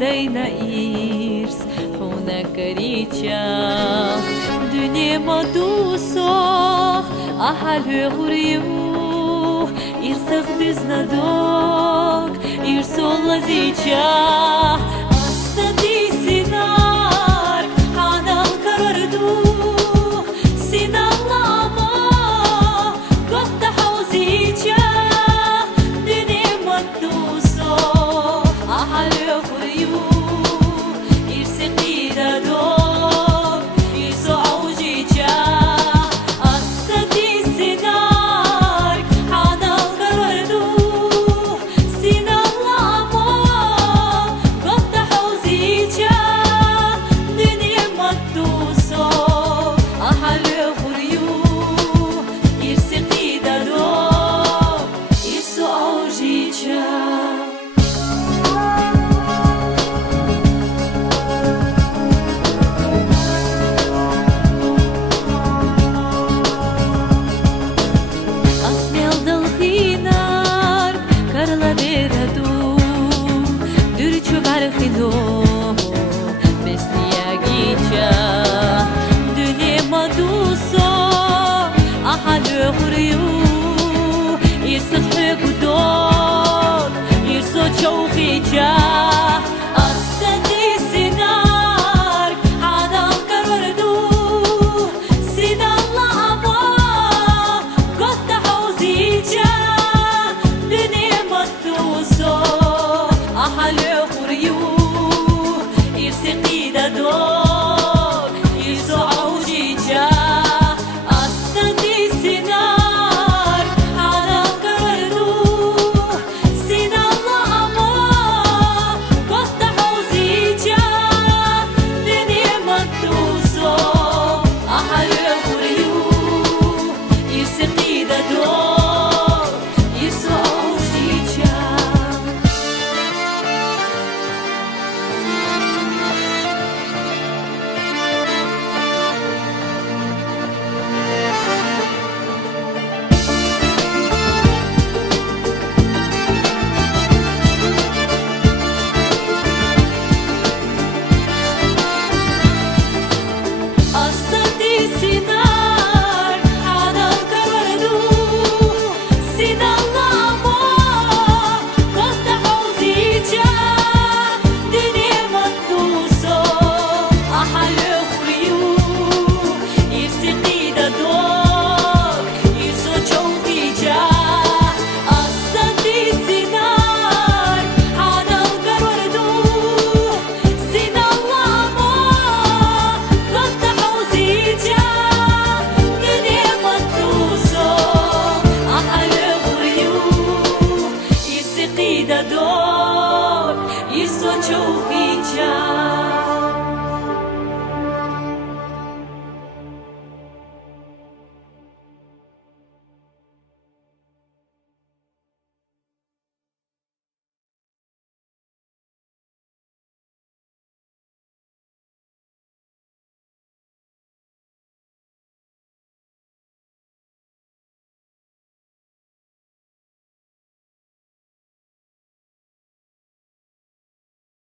dejna irs Huna kariqa Dynje më duso A halë hurju Irsëk dyzna dok Irso lëziqa Asë di si nark Hanal karardu Sina lama Gotta hauziqa Dynje më duso A halë hurju Irsëk dida dok Irso aujiqa Asë di si nark Hanal karardu Sina lama Gotta hauziqa Dynje më duso A halë hurju Irsëk dida dok Irso aujiqa Barkhino besniya gicha Dynje më duso A halë hurju Irso t'hyku dor Irso qohiqa Asë di si nark Hanal karardu Sina lama Gotta hauziqa Dynje më duso A halë hurju Irsëk dida dok Irso aujiqa Asë di si nark Hanal karardu Sina lama Gotta hauziqa Dynje më duso A halë hurju Irsëk dida dok Irso aujiqa Asë di si nark Hanal karardu Sina lama Gotta hauziqa Dynje më duso A halë hurju Irsëk dida dok Irso qohiqa Asë di si nark Hanal karardu Sina lama Gotta hauziqa Dynje më duso A halë hurju Irsëk dida dok Irso qohiqa